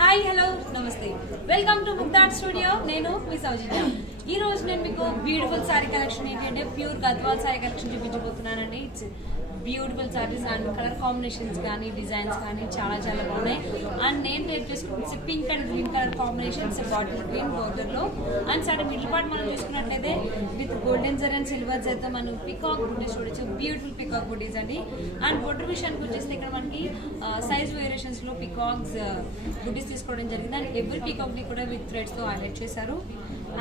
Hi hello నమస్తే welcome to ముగ్ధార్ studio. నేను మీ సౌజన్య. ఈ రోజు నేను మీకు బ్యూటిఫుల్ సారీ కలెక్షన్ ఏంటంటే ప్యూర్ గద్వాల్ సారీ కలెక్షన్ చూపించబోతున్నానండి. It's beautiful sarees and colour combinations కానీ డిజైన్స్ కానీ చాలా చాలా బాగున్నాయి. అండ్ నేను రేపు చేసుకుంటే pink and green colour combinations bottle green బోర్డర్లో అండ్ సైడ్ మిడిల్ పార్ట్ మనం చూసుకున్నట్లయితే with golden zari and silver అయితే మనం పికాక్ బుటీస్ చూడొచ్చు. బ్యూటిఫుల్ పికాక్ బుటీస్ అండి. అండ్ బోర్డర్ విషయానికి వచ్చేస్తే ఇక్కడ మనకి సైజ్ వేరియేషన్స్లో పికాక్స్ బుటీస్ తీసుకోవడం జరిగింది. అండ్ ఎవ్రీ పికాక్ని కూడా విత్ థ్రెడ్స్తో హైలైట్ చేశారు.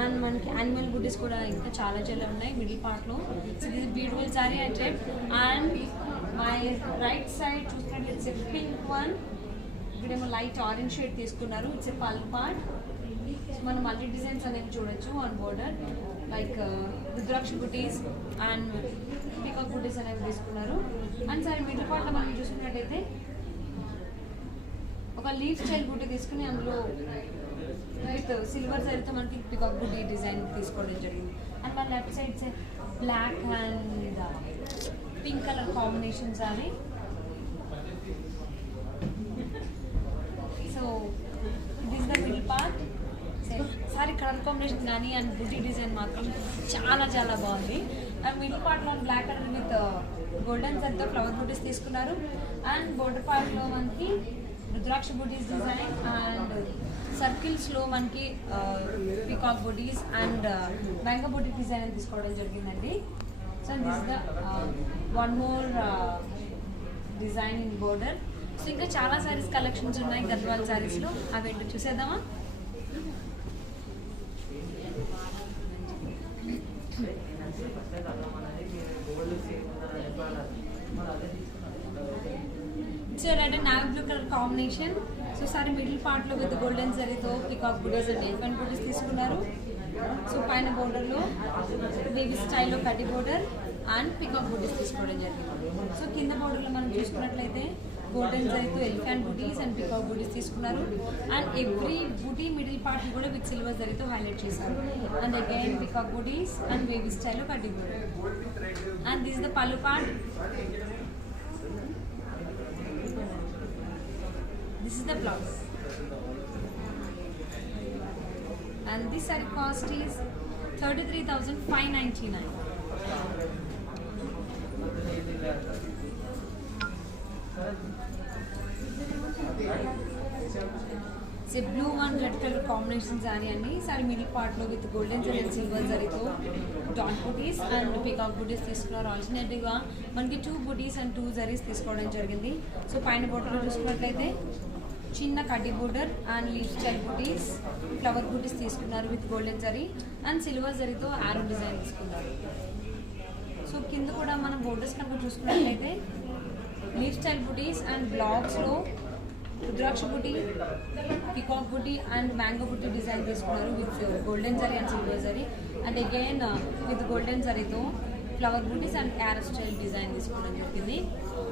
అండ్ మనకి యానిమల్ బుటీస్ కూడా ఇంకా చాలా చాలా ఉన్నాయి మిడిల్ పార్ట్లో. So this beautiful saree and ట్రెప్. అండ్ మై రైట్ సైడ్ చూసినట్టు ఇట్స్ పింక్ వన్, ఇక్కడేమో లైట్ ఆరెంజ్ షేడ్ తీసుకున్నారు. It's pallu part. మనం మల్టీ డిజైన్స్ అనేవి చూడొచ్చు on border like rudraksha butis and peacock బుటీస్ అనేవి తీసుకున్నారు. అండ్ సరే మిడిల్ పార్ట్లో మనం చూసుకున్నట్టయితే ఒక లీఫ్ స్టైల్ బుటీ తీసుకుని అందులో విత్ సిల్వర్ జరీతో మనకి పికాక్ బుటీ డిజైన్ తీసుకోవడం జరిగింది. అండ్ మన left sides black and pink colour combinations అవి. So it is the middle part. Saree colour combination కానీ అండ్ బుటీ డిజైన్ మాత్రం చాలా చాలా బాగుంది. అండ్ మిడిల్ పార్ట్లో బ్లాక్ కలర్ విత్ గోల్డెన్ జరీతో ఫ్లవర్ బుటీస్ తీసుకున్నారు. అండ్ బోర్డర్ పార్ట్లో మనకి రుద్రాక్ష బుటీస్ డిజైన్ అండ్ సర్కిల్స్లో మనకి peacock butis and mango buti డిజైన్ అని తీసుకోవడం జరిగిందండి. So this the one more design in border. So ఇంకా చాలా సారీస్ కలెక్షన్స్ ఉన్నాయి గద్వాల్ సారీస్లో, అవి ఏంటో చూసేద్దామా. So red and navy blue colour combination. So sorry middle పార్ట్లో విత్ గోల్డెన్ జరీతో పికాక్ బుటీస్ అండ్ ఎలిఫెంట్ బుటీస్ తీసుకున్నారు. సో పైన బోర్డర్లో బేబీ స్టైల్లో కడ్డీ బోర్డర్ అండ్ పికాక్ బుటీస్ తీసుకోవడం జరిగింది. సో కింద బోర్డర్లో మనం చూసుకున్నట్లయితే గోల్డెన్ జరీతో ఎలిఫెంట్ బుటీస్ అండ్ పికాక్ బుటీస్ తీసుకున్నారు. And every buti middle part కూడా విత్ సిల్వర్ జరీతో హైలైట్ చేశారు. And again peacock butis and baby స్టైల్లో కడ్డీ border. And this the pallu part. This is the blouse. And this saree cost is 33,599. So blue and red color combinations ani saree middle part lo with golden zari and silver zari to dot booties and peacock booties తీసుకున్నారు. ఆల్టర్నేటివ్ గా మనకి 2 బూటీస్ అండ్ 2 జరీస్ తీసుకోవడం జరిగింది. సో పైన బోర్డర్ లో చూసుకున్నట్లయితే చిన్న కడ్డీ border and leaf style butis flower butis తీసుకున్నారు with golden zari and silver జరీతో ఆరో డిజైన్ తీసుకున్నారు. సో కింద కూడా మనం బోర్డర్స్ కనుక చూసుకున్నట్లయితే లీఫ్ స్టైల్ బుటీస్ అండ్ బ్లాక్స్లో రుద్రాక్ష బుటీ, పికాక్ buti and mango buti design తీసుకున్నారు with golden zari and silver zari and again with golden జరీతో flower butis and arrow style design తీసుకోవడం జరిగింది.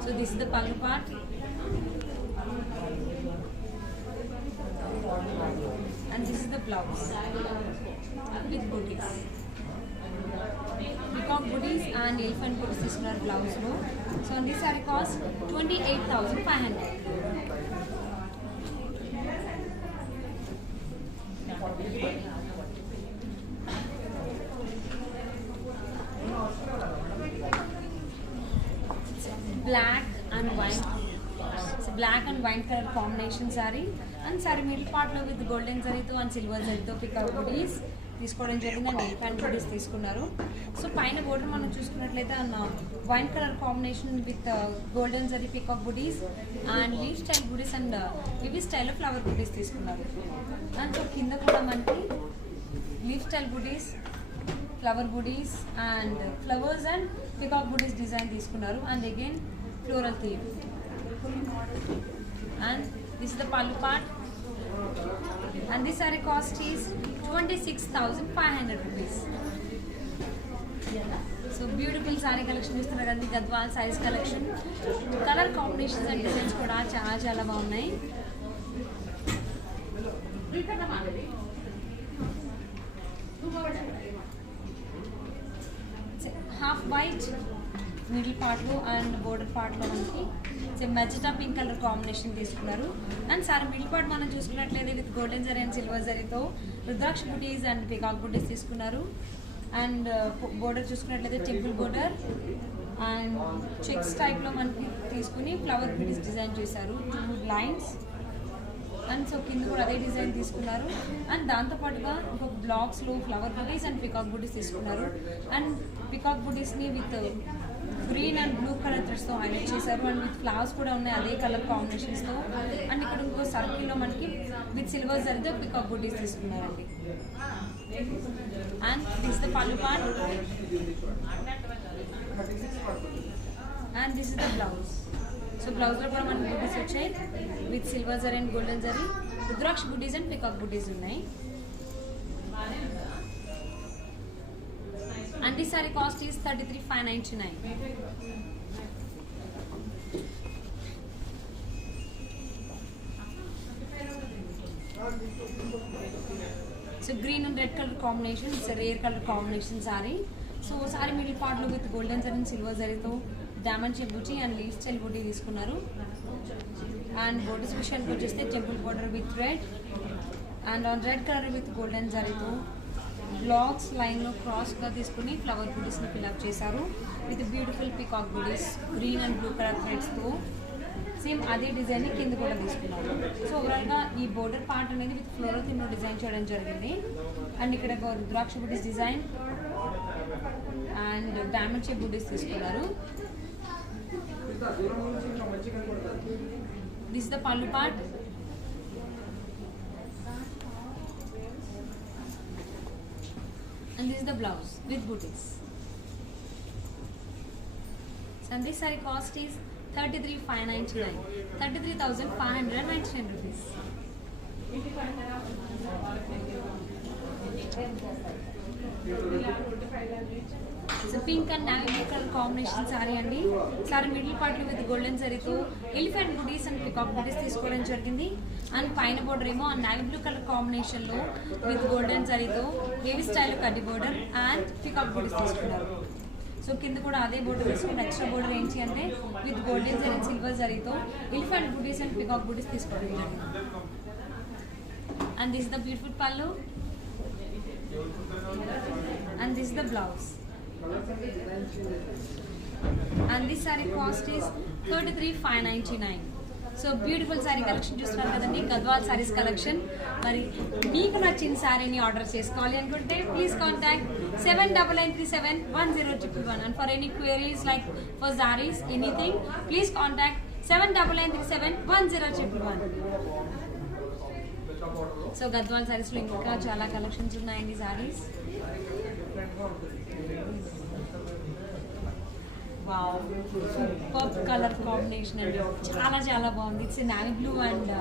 So this is the pallu part and this is the blouse with booties, peacock booties and elephant booties తీసుకున్నారు blouse లో. So on this saree cost 28,500. Black and white. It's a black and white color combination saree and saree middle part లో with golden జరీతో and silver జరీతో peacock బుటీస్ తీసుకోవడం జరిగింది and elephant బుటీస్ తీసుకున్నారు. సో పైన బోర్డర్ మనం చూసుకున్నట్లయితే wine colour combination with golden zari పికాక్ butis and leaf style బుటీస్ అండ్ ఇవి స్టైల్ ఫ్లవర్ బుటీస్ తీసుకున్నారు. అండ్ సో కింద కూడా మనకి లీఫ్ స్టైల్ బుటీస్, ఫ్లవర్ butis and flowers and peacock buttis design తీసుకున్నారు and again floral theme. And this is the pallu part and this saree cost is 26,500 rupees. So beautiful saree collection చూస్తున్నారు కదా, Gadwal sarees collection. Colour combinations and designs కూడా చాలా చాలా బాగున్నాయి. Half white middle పార్ట్లో and border పార్ట్లో మనకి మెజెటా పింక్ కలర్ కాంబినేషన్ తీసుకున్నారు. అండ్ సార్ మిడిల్ పార్ట్ మనం చూసుకున్నట్లయితే with golden zari and silver జరీతో రుద్రాక్ష బుటీస్ అండ్ పికాక్ బుటీస్ తీసుకున్నారు. అండ్ బోర్డర్ చూసుకున్నట్లయితే టెంపుల్ బోర్డర్ అండ్ చెక్స్ టైప్లో మనకి తీసుకుని ఫ్లవర్ బుటీస్ డిజైన్ చేశారు, 2 లైన్స్. అండ్ సో కింద కూడా అదే డిజైన్ తీసుకున్నారు. అండ్ దాంతోపాటుగా ఇంకొక బ్లాక్స్లో ఫ్లవర్ బుటీస్ అండ్ పికాక్ బుటీస్ తీసుకున్నారు. అండ్ పికాక్ బుటీస్ని with green and blue colour థ్రెడ్స్తో హైలైట్ చేశారు అండ్ విత్ ఫ్లవర్స్ కూడా ఉన్నాయి అదే కలర్ కాంబినేషన్స్తో. అండ్ ఇక్కడ ఇంకో సర్కిల్లో మనకి విత్ సిల్వర్ జరీతో పికాక్ బుటీస్ తీసుకున్నారండి. And this the pallu part and this is the blouse. So బ్లౌజ్లో కూడా మనకి బుటీస్ వచ్చాయి with silver zari and golden zari, rudraksha butis and peacock బుటీస్ ఉన్నాయి. And this saree cost is 33,599. So green and red color combination, it's a rare color combination saree. So saree middle part lo with golden zari and silver zari to diamond shape booty and leaf style booty తీసుకున్నారు. And borders విషయానికి వచ్చేస్తే temple border with red and on red colour with golden జరీతో blocks లైన్లో క్రాస్గా తీసుకుని flower బుటీస్ని fill up చేశారు with beautiful peacock butis green and blue colour థ్రెడ్స్తో సేమ్ అదే డిజైన్ని కింద కూడా తీసుకున్నారు. సో ఓవరాల్గా ఈ బోర్డర్ పార్ట్ అనేది విత్ ఫ్లోరల్ థీమ్లో డిజైన్ చేయడం జరిగింది. అండ్ ఇక్కడ రుద్రాక్ష బుటీస్ డిజైన్ అండ్ డైమండ్ షేప్ బుటీస్ తీసుకున్నారు. This the pallu part and this is the blouse with booties. And this saree cost is 33,599. 33,599 rupees. So pink and navy blue color combination saree andi. Saree middle part lo with golden zari to elephant booties and peacock booties తీసుకోవడం జరిగింది. అండ్ పైన బోర్డర్ ఏమో navy blue colour combination లో with golden జరీతో heavy style కడ్డీ border and peacock borders తీసుకున్నారు. So కింద కూడా అదే బోర్డర్ తీసుకుని ఎక్స్ట్రా బోర్డర్ ఏంటి అంటే with golden zari and silver జరీతో ఎలిఫెంట్ బూటీస్ అండ్ పికాక్ బూటీస్ తీసుకోవడం జరిగింది. అండ్ దిస్ ద బ్యూటిఫుల్ పల్లు and this the blouse. And this saree cost is 33,599. So beautiful saree collection చూస్తున్నారు కదండి, గద్వాల్ శారీస్ కలెక్షన్. మరి మీకు నచ్చిన శారీని ఆర్డర్ చేసుకోవాలి అనుకుంటే please contact 7993710111 and for any queries like for saris anything please contact 7993710111. So Gadwal శారీస్లో ఇంకా చాలా కలెక్షన్స్ ఉన్నాయండి saris. Wow, super colour combination అండి, చాలా చాలా బాగుంది. It's navy blue and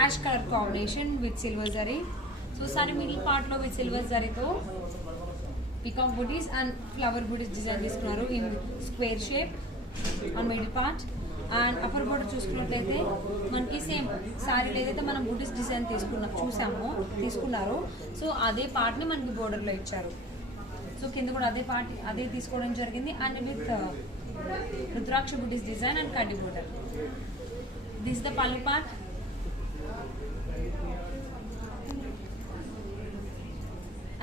ash colour combination with silver zari. So sorry middle పార్ట్లో విత్ సిల్వర్ జరీతో peacock butis and flower butis design తీసుకున్నారు in square shape on middle part. And upper border చూసుకున్నట్లయితే మనకి సేమ్ శారీలో ఏదైతే మనం బుటీస్ డిజైన్ తీసుకున్నారో సో అదే పార్ట్ని మనకి బోర్డర్లో ఇచ్చారు. సో కింద కూడా అదే తీసుకోవడం జరిగింది and with rudraksha buttis design and కడ్డీ border. This the pallu part.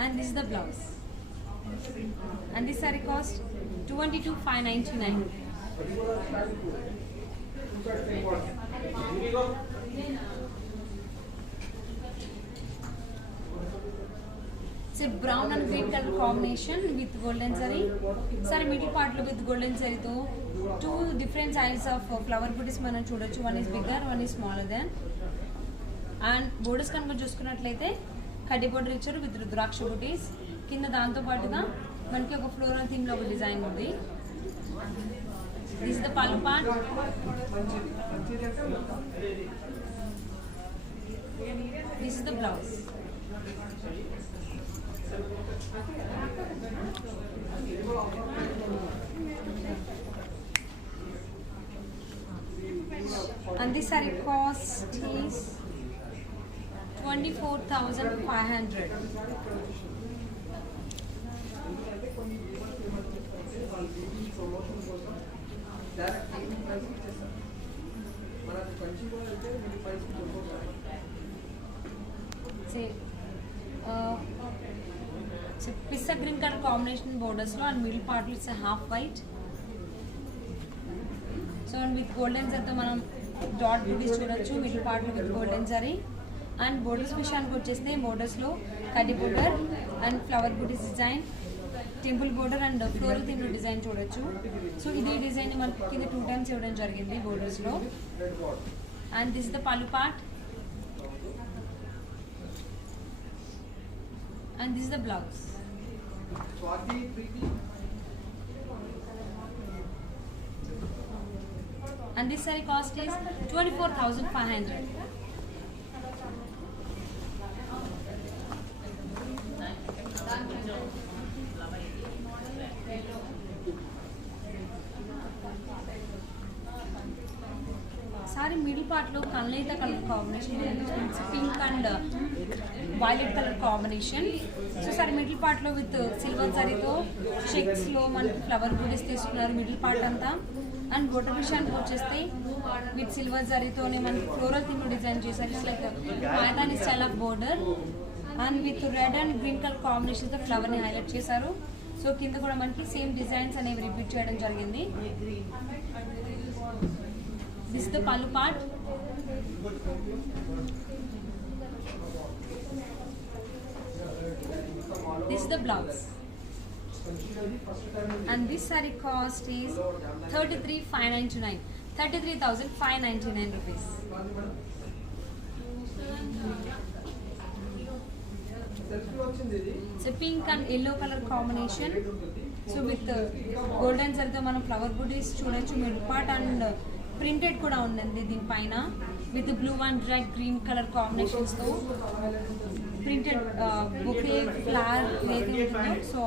And this is the blouse. And this saree cost 22,599. It's a brown and green color combination with golden zari. Sorry, middle part lo with golden zari tho two different sizes of flower booties మనం చూడొచ్చు. One is bigger, one is smaller than. And borders కనుక చూసుకున్నట్లయితే కడ్డీ బోర్డర్ ఇచ్చారు విత్ రుద్రాక్ష బుటీస్. కింద దాంతో పాటుగా మనకి ఒక ఫ్లోరల్ థీమ్ లో ఒక డిజైన్ ఉంది. This the pallu part. This is the blouse. And this saree cost is 24,500. Pista green color combination borders lo and middle part it's a half white. So and with golden zari మనం dot butis చూడొచ్చు middle part లో with golden zari. And borders విషయానికి వచ్చేస్తే బోర్డర్స్లో కడ్డీ border and flower butis design, temple border and floral థీమ్లో design చూడొచ్చు. So ఇదే డిజైన్ మనకి కింద 2 times ఇవ్వడం జరిగింది బోర్డర్స్లో. And this the pallu part and this the blouse. And this saree cost is 24,500. Saree middle పార్ట్లో కల్నేత colour combination, pink and violet colour combination. So sorry middle పార్ట్లో విత్ సిల్వర్ జరీతో చెక్స్లో మనకి ఫ్లవర్ బుటీస్ తీసుకున్నారు మిడిల్ పార్ట్ అంతా. అండ్ బోర్డర్ విషయానికి వచ్చేస్తే విత్ సిల్వర్ జరీతోనే మనకి ఫ్లోరల్ థీమ్ డిజైన్ చేశారు. ఇట్స్ లైక్ మైదాని style of border and with red and green colour కాంబినేషన్తో ఫ్లవర్ని హైలైట్ చేశారు. సో కింద కూడా మనకి సేమ్ డిజైన్స్ అనేవి రిపీట్ చేయడం జరిగింది. This the pallu part. This the blouse. And this saree cost is 33,599. 33,599 rupees. It's a pink and yellow color combination. So with golden zarito మనం ఫ్లవర్ బుటీస్ చూడొచ్చు మిడిల్ పార్ట్ అండ్ ప్రింటెడ్ కూడా ఉందండి దీనిపైన with blue and red green colour కాంబినేషన్స్తో printed bouquet flower ఏది ఉంటుందో సో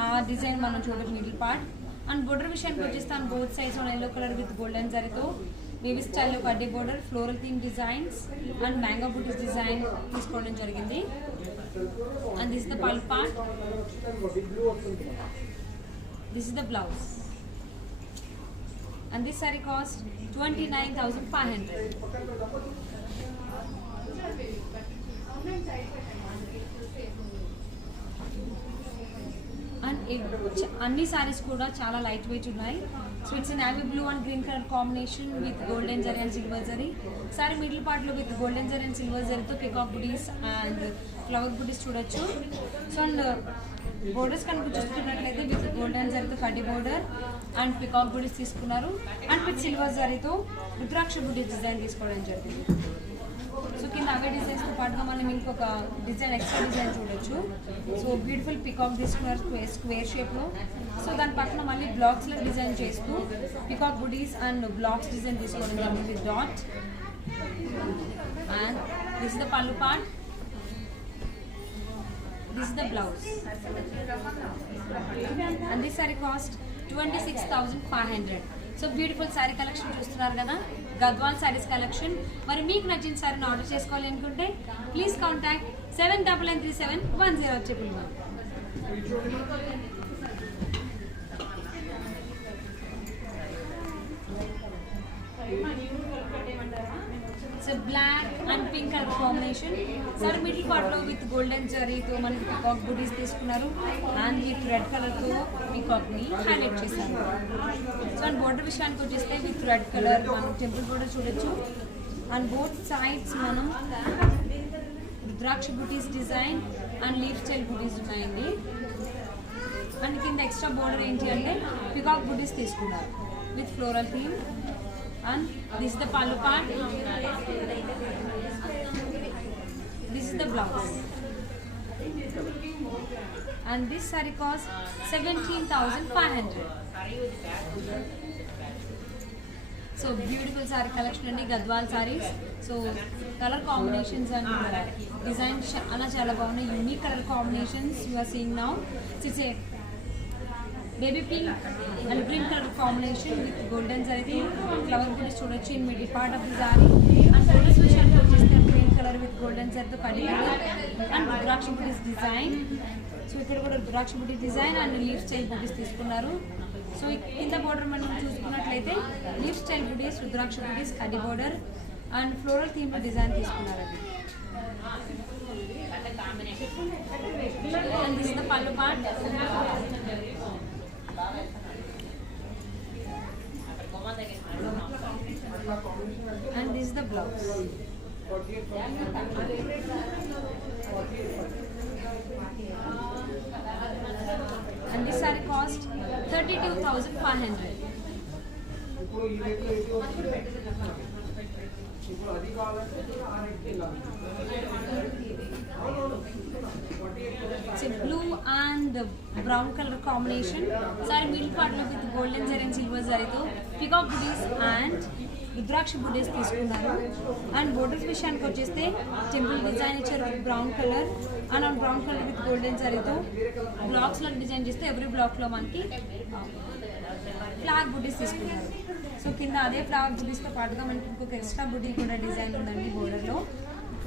ఆ డిజైన్ మనం చూడొచ్చు మిడిల్ పార్ట్. అండ్ బోర్డర్ విషయానికి వచ్చేస్తాను both sides on yellow colour with golden జరీతో వేవి స్టైల్లో కడ్డీ border, floral theme designs and mango బుటీస్ డిజైన్ తీసుకోవడం జరిగింది. And this the pallu part. This is the blouse. And this saree cost 29,500. And అన్ని సారీస్ కూడా చాలా లైట్ వెయిట్ ఉన్నాయి. So it's navy blue and green colour combination with golden zari and silver zari. Saree middle పార్ట్లో with golden zari and silver జరీతో peacock butis and flower butis చూడొచ్చు. So and borders కనుక చూసుకున్నట్లయితే with golden జరీతో కడ్డీ బోర్డర్ అండ్ పికాక్ బుటీస్ తీసుకున్నారు అండ్ విత్ సిల్వర్ జరీతో రుద్రాక్ష బుటీస్ డిజైన్ తీసుకోవడం జరిగింది. సో కింద అవే డిజైన్స్తో పాటుగా మనం ఇంకొక డిజైన్ ఎక్స్ట్రా డిజైన్ చూడొచ్చు. సో బ్యూటిఫుల్ పికాక్ తీసుకున్నారు స్క్వేర్ షేప్లో. సో దాని పక్కన మళ్ళీ బ్లాక్స్లో డిజైన్ చేస్తూ peacock butis and blocks design తీసుకోవడం జరిగింది with dot. And this is the pallu part, this is the blouse. And this sorry cost 26,500. So beautiful saree collection చూస్తున్నారు కదా, గద్వాల్ శారీస్ కలెక్షన్. మరి మీకు నచ్చిన శారీని ఆర్డర్ చేసుకోవాలి అనుకుంటే please contact 79371011. So black and pink colour combination. Sir middle పార్ట్లో విత్ గోల్డెన్ జరీతో మనకి పికాక్ బుటీస్ తీసుకున్నారు అండ్ విత్ రెడ్ కలర్తో పికాక్ని హైలైట్ చేశారు. సో అండ్ బోర్డర్ విషయానికి వచ్చేస్తే విత్ రెడ్ కలర్ మనం టెంపుల్ బోర్డర్ చూడొచ్చు. అండ్ బోత్ సైడ్స్ మనం రుద్రాక్ష బుటీస్ డిజైన్ అండ్ లీఫ్ స్టైల్ బుటీస్ ఉన్నాయండి. అండ్ కింద ఎక్స్ట్రా బోర్డర్ ఏంటి అంటే పికాక్ బుటీస్ తీసుకున్నారు with floral theme. And this is the pallu part, this is the blouse, and this saree cost 17,500. So beautiful saree collection andi Gadwal sarees. So color combinations and designs ala chala bagunayi, unique color combinations you are seeing now. It's a baby pink and green color combination with golden zari flower booties చూడొచ్చు in middle part of the zari. And borders విషయానికి వచ్చేస్తే plain color with golden zari తో కడిగారు and rudraksha butis design. So ఇక్కడ కూడా rudraksha buti design and leaf style butis తీసుకున్నారు. So కింద బోర్డర్ మనం చూసుకున్నట్లయితే leaf style booties, rudraksha booties, kadhi border and floral theme లో డిజైన్ తీసుకున్నారు. And this is the pallu part. And this is the blouse. And this saree cost 32,500. It's a blue and brown color combination. Saree middle part lo with golden zari and silver zari tho peacock booties and రుద్రాక్ష బుటీస్ తీసుకున్నారు. And borders విషయానికి వచ్చేస్తే temple design ఇచ్చారు with brown colour and on brown colour with golden జరీతో బ్లాక్స్లో డిజైన్ చేస్తే ఎవ్రీ బ్లాక్లో మనకి flower butis తీసుకున్నారు. సో కింద అదే ఫ్లవర్ బుటీస్తో పాటుగా మనకి ఇంకొక ఎక్స్ట్రా బుటీ కూడా డిజైన్ ఉందండి బోర్డర్లో.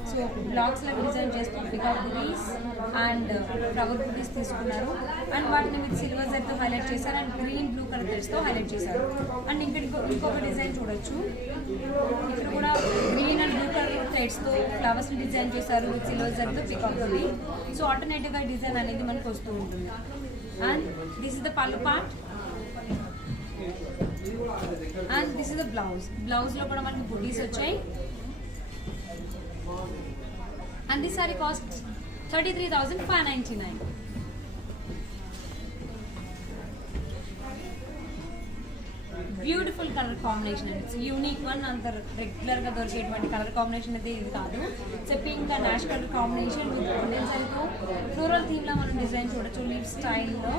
సో బ్లాక్స్లో డిజైన్ చేస్తూ peacock butis and flower butis తీసుకున్నారు అండ్ వాటిని విత్ సిల్వర్ జరీతో హైలైట్ చేశారు అండ్ గ్రీన్ బ్లూ కలర్ థ్రెడ్స్తో హైలైట్ చేశారు. అండ్ ఇంకొక డిజైన్ చూడొచ్చు, ఇక్కడ కూడా గ్రీన్ అండ్ బ్లూ కలర్ థ్రెడ్స్తో ఫ్లవర్స్ డిజైన్ చేశారు విత్ సిల్వర్ జరీతో పికాక్ బుటీ. సో ఆల్టర్నేటివ్గా డిజైన్ అనేది మనకు వస్తూ ఉంటుంది. And this is the pallu part and this is the blouse. బ్లౌజ్లో కూడా మనకి బుటీస్ వచ్చాయి. And this saree costs 33,599. Beautiful colour combination అండి. It's unique one. అంత రెగ్యులర్గా దొరికేటువంటి కలర్ కాంబినేషన్ అయితే ఇది కాదు. It's pink and ash colour combination with golden జరీతో ఫ్లోరల్ థీమ్లో మనం డిజైన్ చూడొచ్చు లీవ్ స్టైల్లో.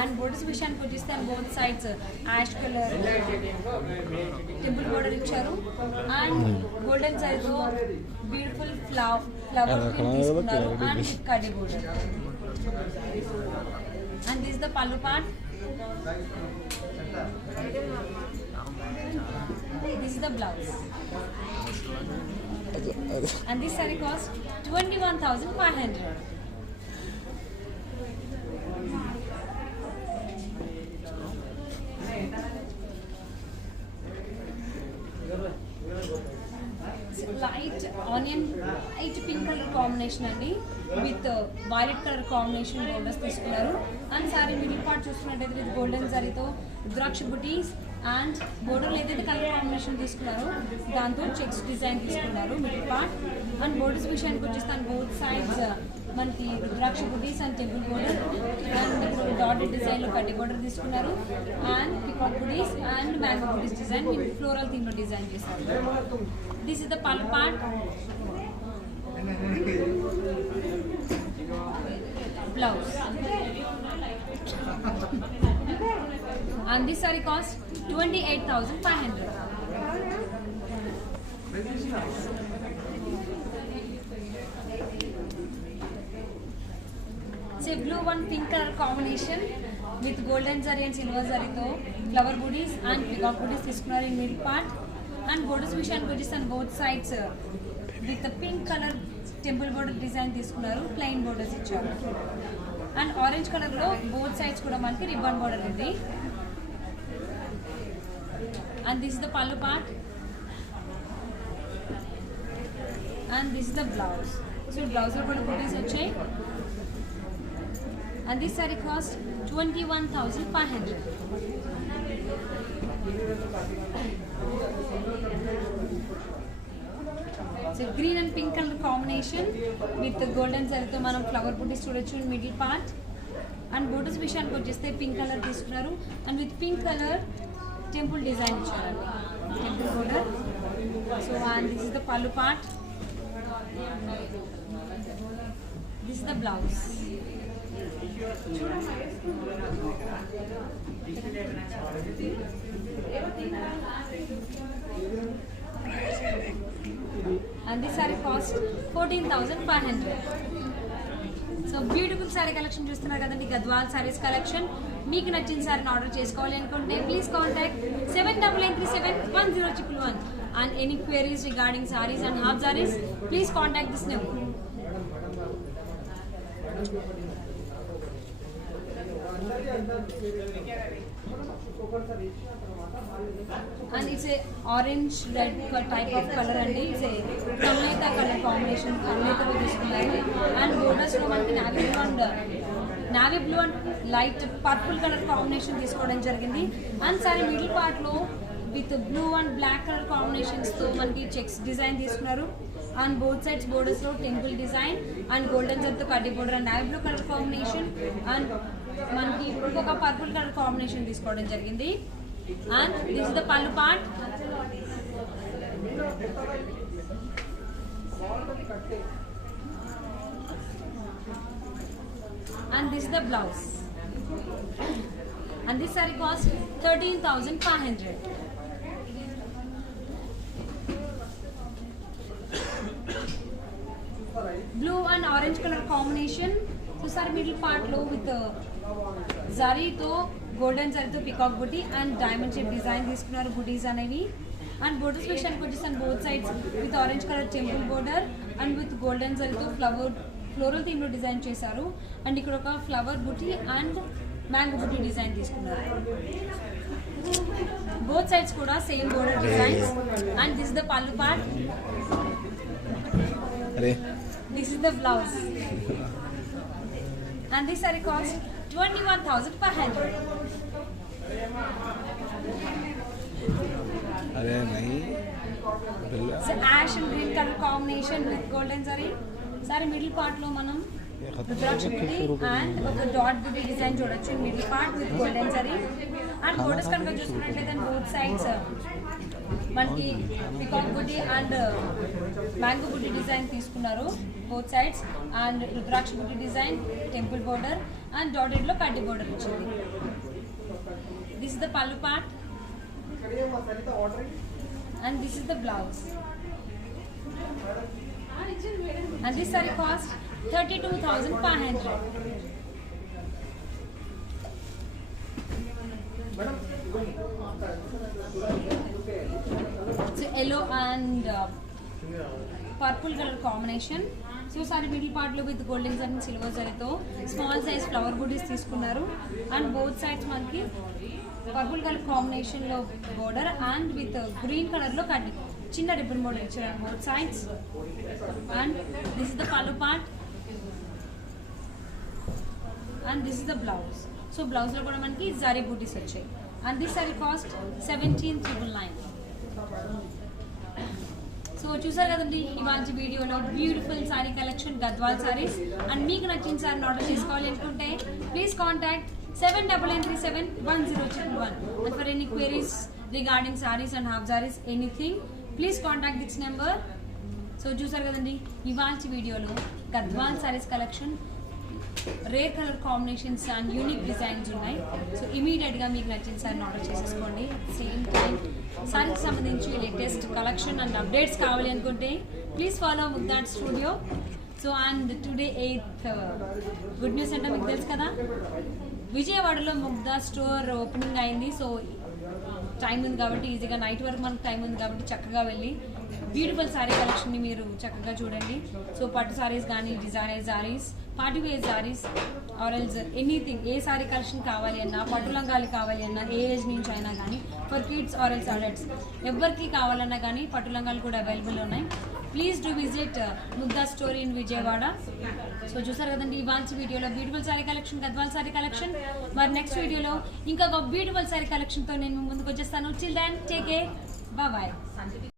అండ్ బోర్డర్స్ విషయానికి వచ్చేస్తే both sides ash colour temple border ఇచ్చారు అండ్ గోల్డెన్ జరీతో బ్యూటిఫుల్ ఫ్లవర్ తీసుకున్నారు అండ్ కడి border. And this the pallu part, this is the blouse, and this saree cost 21,500. Light onion, light pink color combination అండి with violet colour combination borders తీసుకున్నారు. అండ్ sari middle part చూసుకున్నట్టయితే with golden జరీతో రుద్రాక్ష బుటీస్ అండ్ బోర్డర్లో ఏదైతే colour combination తీసుకున్నారో దాంతో checks design తీసుకున్నారు middle part. And borders విషయానికి వచ్చేస్తే బోత్ సైడ్స్ మనకి రుద్రాక్ష butis and temple border and ఇప్పుడు డాటెడ్ డిజైన్లో కడ్డీ బోర్డర్ తీసుకున్నారు and peacock butis and mango buttis design floral థీమ్లో డిజైన్ చేశారు. దిస్ ఇస్ ద పళ్ళు part, blouse and this saree cost 28,500. It's a blue and pink color combination with golden zari and silver zari to flower booties and peacock booties తీసుకున్నారు in middle part and borders విషయానికి వచ్చేసి on both sides with the pink color temple border design తీసుకున్నారు, plain borders ఇచ్చారు and orange colour లో both sides కూడా మనకి ribbon border ఉంది. And this is the పళ్ళు part and this is the blouse. So blouse లో కూడా బుటీస్ వచ్చాయి and this sorry cost 21,500. So green and pink colour combination with golden జరీతో మనం ఫ్లవర్ బుటీస్ చూడొచ్చు in middle part and borders విషయానికి వచ్చేస్తే పింక్ కలర్ తీసుకున్నారు and with pink colour temple design ఇచ్చారండి, temple border. So and this is the పళ్ళు part, this is the blouse. And this saree cost 14,500. So beautiful sorry collection చూస్తున్నారు కదండి, గద్వాల్ సారీస్ కలెక్షన్. మీకు నచ్చిన సారీని ఆర్డర్ చేసుకోవాలి అనుకుంటే please contact 7993710111 and any queries regarding sarees and half sarees please contact this number. And it's a orange red type of color and it's a kamleta color combination, kamleta lo తీసుకున్నారు and borders లో మనకి navy blue and light purple color combination తీసుకోవడం జరిగింది. And sari middle part లో with blue and black colour combinations తో మనకి checks design తీసుకున్నారు and both sides borders లో టెంపుల్ డిజైన్ అండ్ గోల్డెన్ జరీతో కడ్డీ border and navy blue colour combination and మనకి ఇంకొక పర్పుల్ కలర్ కాంబినేషన్ తీసుకోవడం జరిగింది. And this is the pallu part and this is the blouse and this saree cost 13,500. Blue and orange color combination. So saree middle part low with zari to golden జరీతో peacock buti and diamond shape design తీసుకున్నారు బుటీస్ అనేవి and borders విషయానికి వచ్చేసి both sides with orange colour temple border and with golden జరీతో floral థీమ్లో design చేశారు and ఇక్కడ ఒక flower buti and mango buti design తీసుకున్నారు. బోత్ సైడ్స్ కూడా same border designs and this the pallu part, this is the blouse and this saree cost 21,500. अरे नहीं So ash and green color combination with golden zari. Saree middle part lo manam రుద్రాక్ష బుటీ అండ్ ఒక డాట్ బుటీ డిజైన్ చూడొచ్చు middle part with golden zari and borders కనుక చూసుకున్నట్లయితే both sides మనకి పికాక్ buti and mango buti design తీసుకున్నారు both sides and rudraksha buti design temple border and dotted లో కడ్డీ బోర్డర్ వచ్చింది. This is the pallu part and this is the blouse and this saree cost 32,500. So yellow and purple color combination. So saree middle part lo with golden and silver zari to small size flower booties తీసుకున్నారు and both sides మనకి purple colour combination లో border and with green colour లో cut చిన్న ribbon border ఇచ్చారు both sides and this is the pallu part and this is the blouse. So blouse లో కూడా మనకి జరీ బూటీస్ వచ్చాయి and this sorry cost 17,999. So చూసారు కదండి ఇవాళ వీడియోలో beautiful sorry collection Gadwal saris. And మీకు నచ్చిన సారీ ఆర్డర్ చేసుకోవాలి అనుకుంటే please contact 79371011. And for any queries regarding sarees and half sarees, anything, please contact this number. So చూసారు కదండి ఇవాళ వీడియోలో Gadwal saris collection, rare colour combinations and unique designs ఉన్నాయి. సో ఇమీడియట్గా మీకు నచ్చిన సారీని ఆర్డర్ చేసేసుకోండి. సేమ్ టైం సారీకి సంబంధించి లేటెస్ట్ కలెక్షన్ అండ్ అప్డేట్స్ కావాలి అనుకుంటే please follow Mugdha art studio. So and today 8th good news అంటే మీకు తెలుసు కదా, విజయవాడలో ముగ్దా స్టోర్ ఓపెనింగ్ అయింది. సో టైం ఉంది కాబట్టి ఈజీగా నైట్ వరకు మనకు టైం ఉంది కాబట్టి చక్కగా వెళ్ళి బ్యూటిఫుల్ సారీ కలెక్షన్ని మీరు చక్కగా చూడండి. సో పట్టు సారీస్ కానీ, designer saris, party wear saris, ఆరెల్స్ ఎనీథింగ్, ఏ సారీ కలెక్షన్ కావాలి అన్నా, పట్టు లంగాలు కావాలి అన్నా, ఏ ఏజ్ నుంచి అయినా కానీ, ఫర్ కిడ్స్ ఆరెల్స్ అడల్ట్స్ ఎవరికి కావాలన్నా కానీ పట్టు లంగాలు కూడా అవైలబుల్ ఉన్నాయి. Please do visit Mugdha store in Vijayawada. So చూసారు కదండి ఇవాళ వీడియోలో beautiful sorry collection, Gadwal sorry collection. మరి నెక్స్ట్ వీడియోలో ఇంకొక బ్యూటిఫుల్ సారీ కలెక్షన్తో నేను ముందుకు వచ్చేస్తాను. Till then take care, bye.